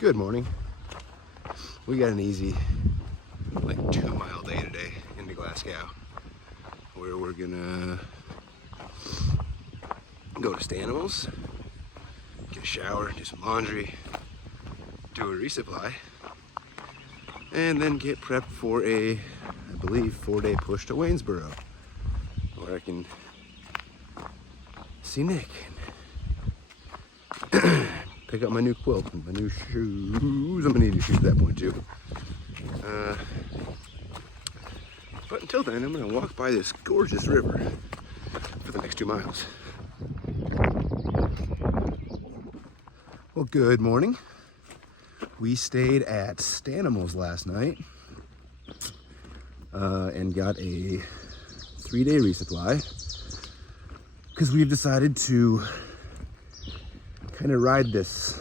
Good morning. We got an easy, like 2-mile day today into Glasgow, where we're gonna go to Stanimals, get a shower, do some laundry, do a resupply, and then get prepped for a, I believe, 4-day push to Waynesboro, where I can see Nick and pick up my new quilt and my new shoes. I'm gonna need new shoes at that point too. But until then, I'm gonna walk by this gorgeous river for the next 2 miles. Well, good morning. We stayed at Stanimals last night and got a 3-day resupply because we've decided to kind of ride this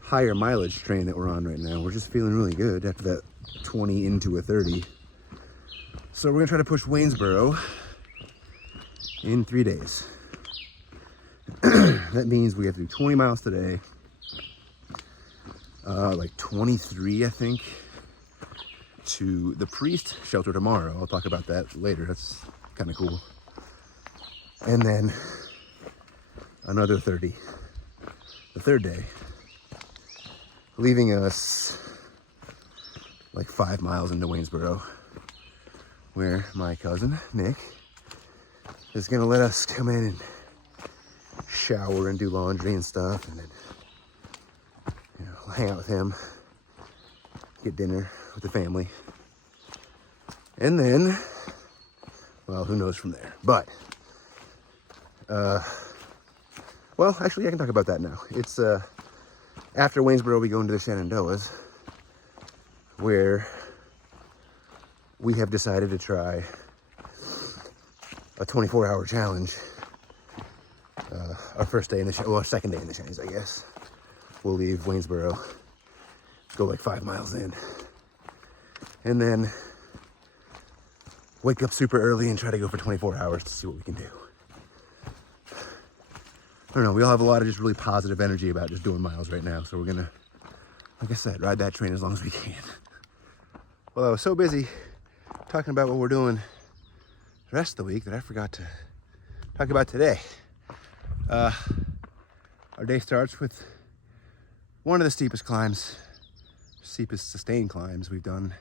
higher mileage train that we're on right now. We're just feeling really good after that 20 into a 30. So we're gonna try to push Waynesboro in 3 days. That means we have to do 20 miles today, like 23, I think, to the priest shelter tomorrow. I'll talk about that later. That's kind of cool. And then another 30, the 3rd day, leaving us like 5 miles into Waynesboro, where my cousin Nick is gonna let us come in and shower and do laundry and stuff, and then, you know, hang out with him, get dinner with the family, and then, well, who knows from there. But well, actually, I can talk about that now. It's after Waynesboro, we go into the Shenandoahs, where we have decided to try a 24-hour challenge. Our first day in the well, our second day in the Shenandoahs, I guess. We'll leave Waynesboro, go like 5 miles in, and then wake up super early and try to go for 24 hours to see what we can do. I don't know, we all have a lot of just really positive energy about just doing miles right now. So we're gonna, like I said, ride that train as long as we can. Well, I was so busy talking about what we're doing the rest of the week that I forgot to talk about today. Our day starts with one of the steepest sustained climbs we've done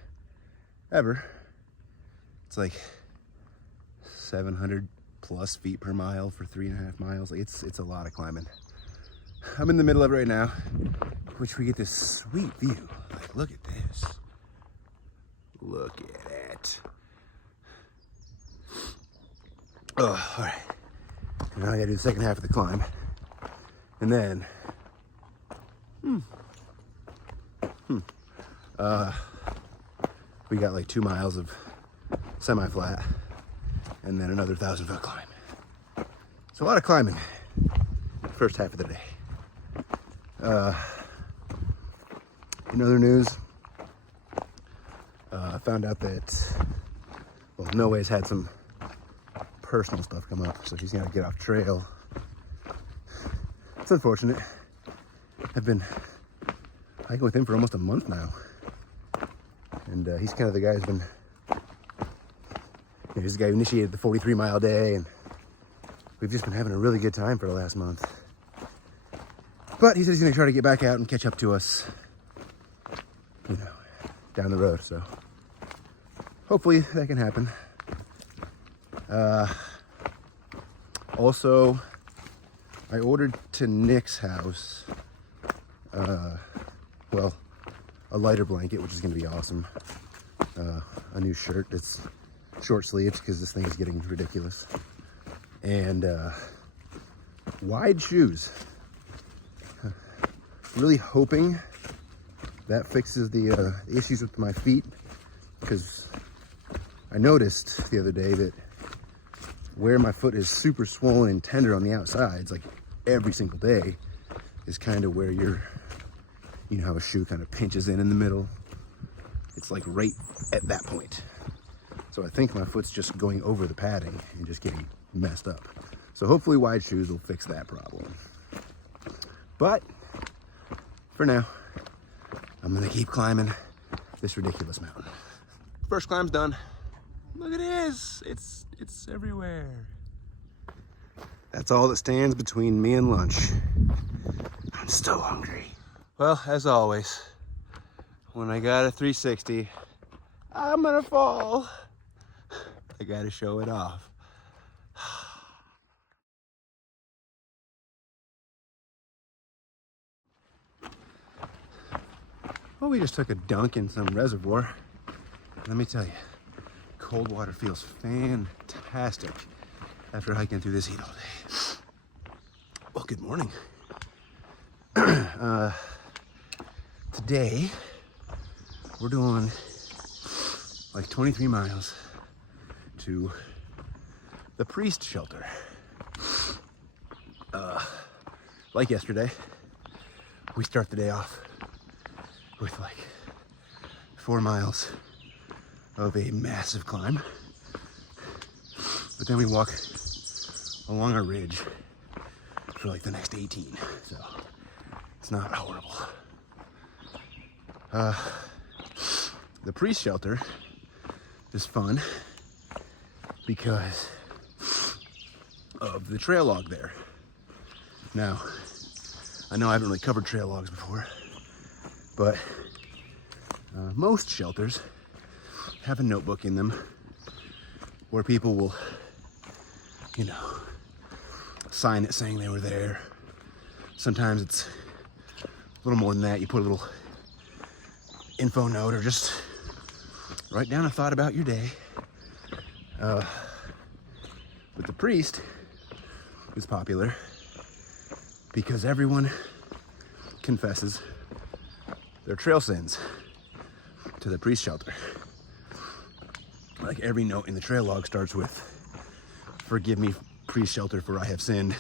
ever. It's like 700 plus feet per mile for 3.5 miles. It's a lot of climbing. I'm in the middle of it right now, which we get this sweet view. Like, look at this. Look at it. Oh, all right. Now I gotta do the second half of the climb. And then, we got like 2 miles of semi-flat, and then another 1,000-foot climb. It's a lot of climbing, first half of the day. In other news, I found out that, well, Noe's had some personal stuff come up, so she's gonna get off trail. It's unfortunate. I've been hiking with him for almost a month now, and he's kind of the guy who's been, he's the guy who initiated the 43-mile day, and we've just been having a really good time for the last month. But he said he's gonna try to get back out and catch up to us, you know, down the road, so hopefully that can happen. Also, I ordered to Nick's house, well, a lighter blanket, which is gonna be awesome. A new shirt that's short sleeves because this thing is getting ridiculous, and wide shoes. Really hoping that fixes the issues with my feet, because I noticed the other day that where my foot is super swollen and tender on the outsides, like every single day, is kind of where you know how a shoe kind of pinches in the middle. It's like right at that point. So I think my foot's just going over the padding and just getting messed up. So hopefully wide shoes will fix that problem. But for now, I'm gonna keep climbing this ridiculous mountain. First climb's done. Look at this, it's everywhere. That's all that stands between me and lunch. I'm still hungry. Well, as always, when I got a 360, I'm gonna fall. I gotta show it off. Well, we just took a dunk in some reservoir. Let me tell you, cold water feels fantastic after hiking through this heat all day. Well, good morning. Today, we're doing like 23 miles to the priest shelter. Like yesterday, we start the day off with like 4 miles of a massive climb, but then we walk along a ridge for like the next 18, so it's not horrible. The priest shelter is fun because of the trail log there. Now, I know I haven't really covered trail logs before, but most shelters have a notebook in them where people will, you know, sign it saying they were there. Sometimes it's a little more than that. You put a little info note or just write down a thought about your day. But the priest is popular because everyone confesses their trail sins to the priest shelter. Like every note in the trail log starts with, "Forgive me, priest shelter, for I have sinned."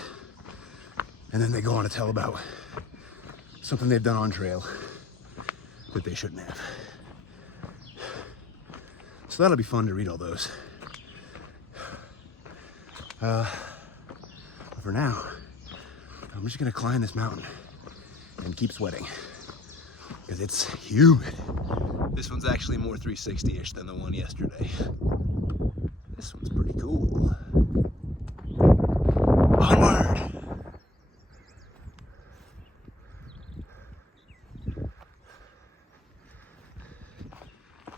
And then they go on to tell about something they've done on trail that they shouldn't have. So that'll be fun to read all those. For now, I'm just gonna climb this mountain and keep sweating because it's humid. This one's actually more 360-ish than the one yesterday. This one's pretty cool. Onward!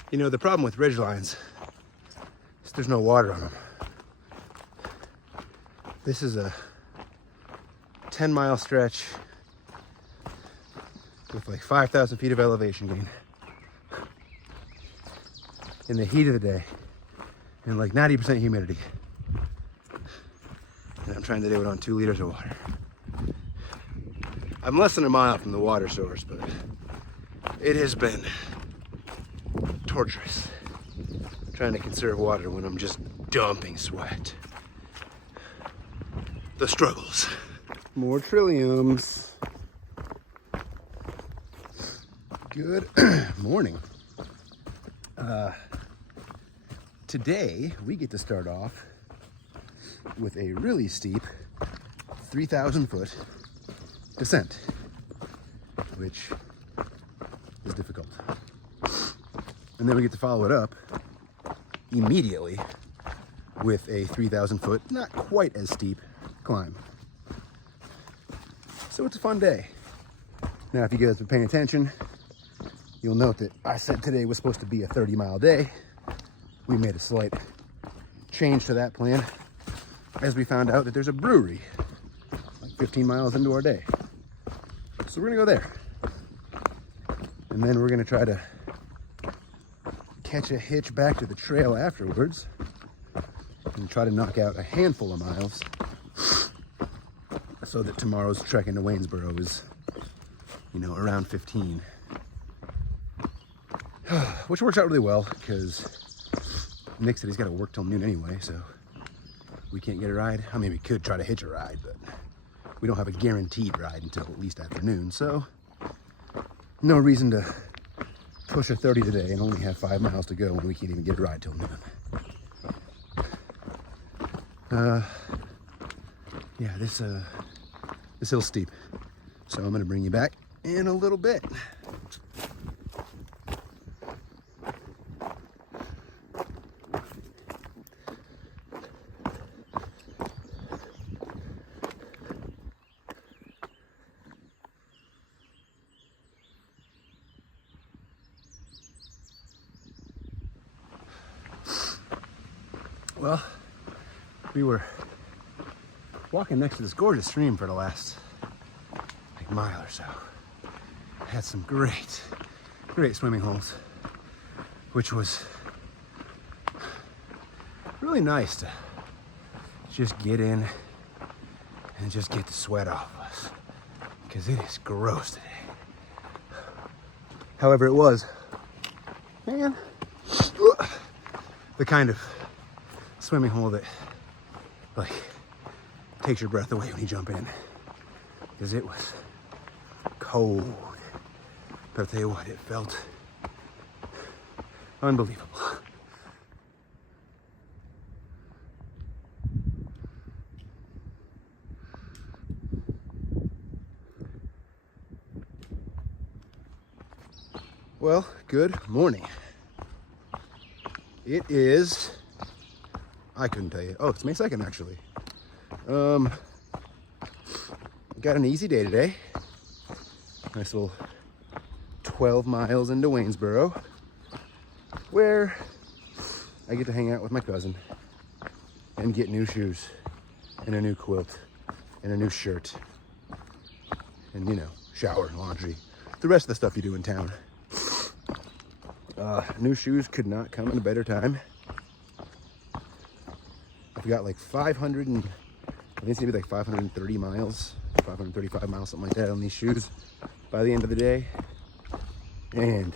You know, the problem with ridgelines is there's no water on them. This is a 10-mile stretch with like 5,000 feet of elevation gain in the heat of the day and like 90% humidity. And I'm trying to do it on 2 liters of water. I'm less than a mile from the water source, but it has been torturous trying to conserve water when I'm just dumping sweat. The struggles. More trilliums. Good morning. Today we get to start off with a really steep 3,000 foot descent, which is difficult. And then we get to follow it up immediately with a 3,000 foot, not quite as steep climb. So it's a fun day. Now, if you guys have been paying attention, you'll note that I said today was supposed to be a 30-mile day. We made a slight change to that plan as we found out that there's a brewery like 15 miles into our day. So we're gonna go there. And then we're gonna try to catch a hitch back to the trail afterwards and try to knock out a handful of miles so that tomorrow's trek into Waynesboro is, you know, around 15. Which works out really well because Nick said he's got to work till noon anyway, so we can't get a ride. I mean, we could try to hitch a ride, but we don't have a guaranteed ride until at least afternoon, so no reason to push a 30 today and only have 5 miles to go when we can't even get a ride till noon. Yeah, this hill's steep, so I'm gonna bring you back in a little bit. Well, we were walking next to this gorgeous stream for the last mile or so. Had some great swimming holes, which was really nice to just get in and just get the sweat off us, because it is gross today. However, it was, man, the kind of swimming hole that like takes your breath away when you jump in, because it was cold. But I'll tell you what, it felt unbelievable. Well, good morning. It is, I couldn't tell you. Oh, it's May 2nd actually. Got an easy day today. Nice little 12 miles into Waynesboro, where I get to hang out with my cousin and get new shoes and a new quilt and a new shirt and, you know, shower, laundry, the rest of the stuff you do in town. New shoes could not come at a better time. I've got like 500 and I think it's gonna be like 530 miles, 535 miles, something like that on these shoes by the end of the day. And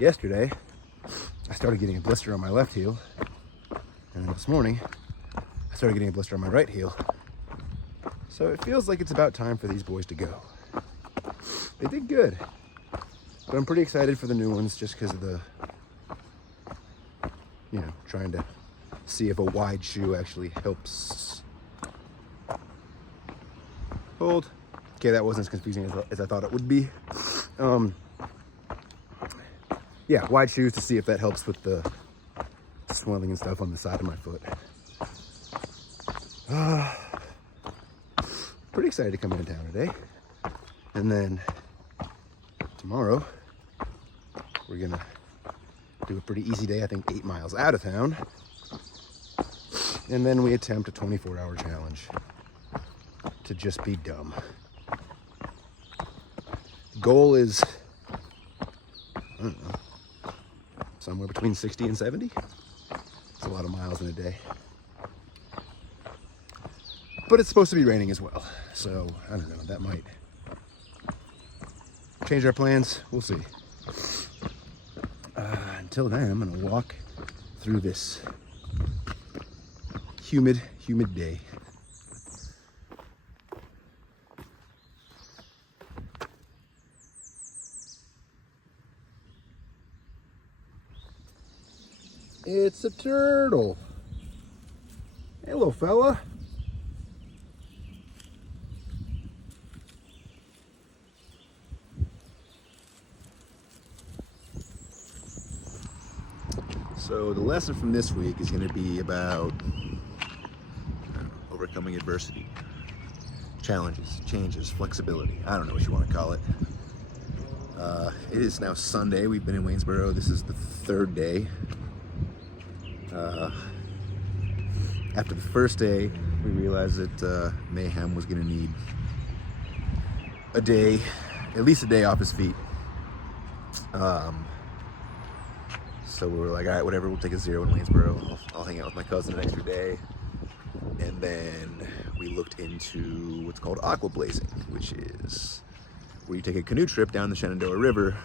yesterday, I started getting a blister on my left heel. And then this morning, I started getting a blister on my right heel. So it feels like it's about time for these boys to go. They did good. But I'm pretty excited for the new ones just because of the, you know, trying to see if a wide shoe actually helps. Hold. Okay, that wasn't as confusing as I thought it would be. Yeah, wide shoes to see if that helps with the swelling and stuff on the side of my foot. Pretty excited to come into town today. And then tomorrow, we're gonna do a pretty easy day, I think 8 miles out of town. And then we attempt a 24-hour challenge to just be dumb. Goal is, I don't know, somewhere between 60 and 70. It's a lot of miles in a day. But it's supposed to be raining as well. So, I don't know, that might change our plans. We'll see. Until then, I'm gonna walk through this humid day. It's a turtle. Hey, little fella. So the lesson from this week is going to be about overcoming adversity, challenges, changes, flexibility. I don't know what you want to call it. It is now Sunday. We've been in Waynesboro. This is the third day. After the first day, we realized that Mayhem was going to need a day, at least a day off his feet. So we were like, all right, whatever, we'll take a 0 in Waynesboro. I'll hang out with my cousin an extra day. And then we looked into what's called aqua blazing, which is where you take a canoe trip down the Shenandoah River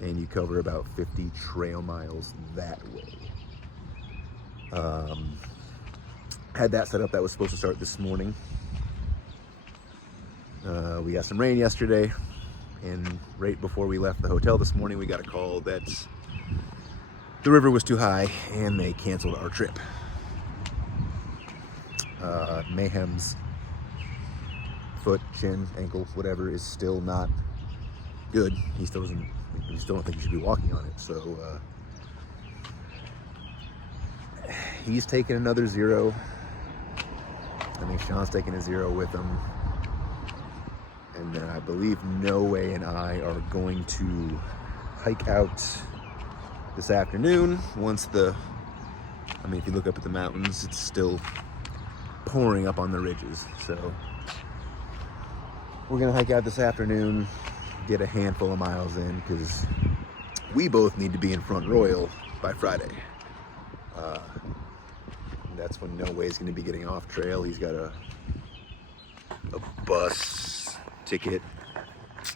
and you cover about 50 trail miles that way. Had that set up. That was supposed to start this morning. We got some rain yesterday, and right before we left the hotel this morning, we got a call that the river was too high and they canceled our trip. Mayhem's foot, shin, ankle, whatever, is still not good. He still don't think you should be walking on it. So he's taking another 0. I think Sean's taking a 0 with him. And then I believe Noe and I are going to hike out this afternoon once if you look up at the mountains, it's still pouring up on the ridges. So we're gonna hike out this afternoon, get a handful of miles in, because we both need to be in Front Royal by Friday. That's when No Way's gonna be getting off trail. He's got a bus ticket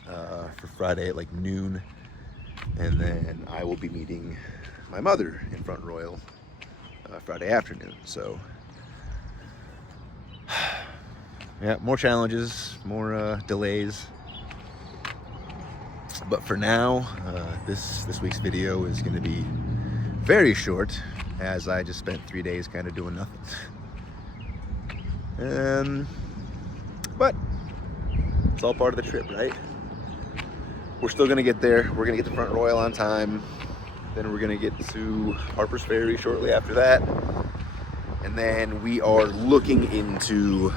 for Friday at like noon. And then I will be meeting my mother in Front Royal Friday afternoon. So yeah, more challenges, more delays. But for now, this week's video is going to be very short, as I just spent 3 days kind of doing nothing. But it's all part of the trip, right? We're still going to get there. We're going to get to Front Royal on time. Then we're going to get to Harper's Ferry shortly after that. And then we are looking into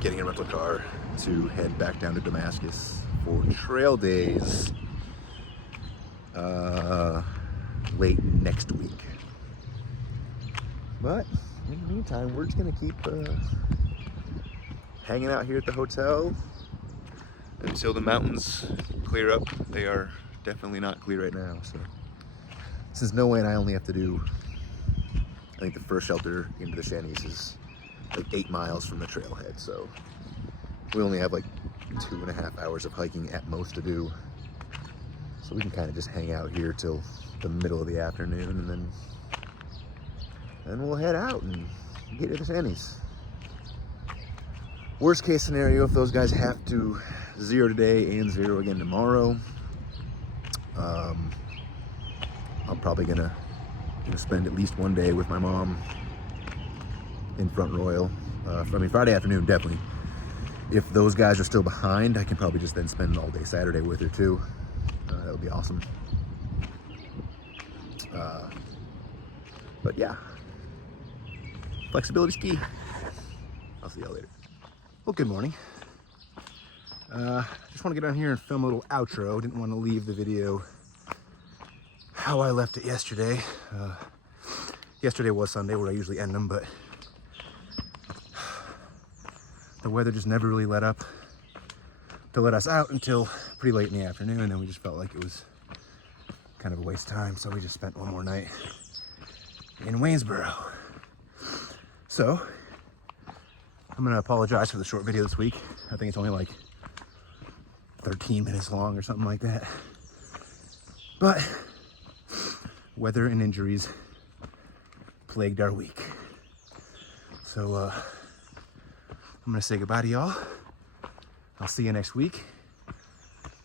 getting a rental car to head back down to Damascus for trail days late next week. But in the meantime, we're just going to keep hanging out here at the hotel until the mountains clear up. They are definitely not clear right now. So since No Way and I only have to do, I think the first shelter into the Shanties is like 8 miles from the trailhead. So we only have like 2.5 hours of hiking at most to do. So we can kind of just hang out here till the middle of the afternoon, and then we'll head out and get to the Shanties. Worst case scenario, if those guys have to 0 today and 0 again tomorrow, I'm probably gonna spend at least 1 day with my mom in Front Royal. Friday afternoon, definitely. If those guys are still behind, I can probably just then spend all day Saturday with her too. That would be awesome. But yeah, flexibility's key. I'll see y'all later. Well, good morning. Just want to get on here and film a little outro. Didn't want to leave the video how I left it yesterday. Yesterday was Sunday, where I usually end them, but the weather just never really let up to let us out until pretty late in the afternoon, and then we just felt like it was kind of a waste of time, so we just spent one more night in Waynesboro. So I'm gonna apologize for the short video this week. I think it's only like 13 minutes long or something like that. But weather and injuries plagued our week. So I'm gonna say goodbye to y'all. I'll see you next week.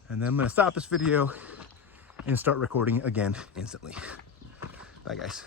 And then I'm gonna stop this video and start recording again instantly. Bye guys.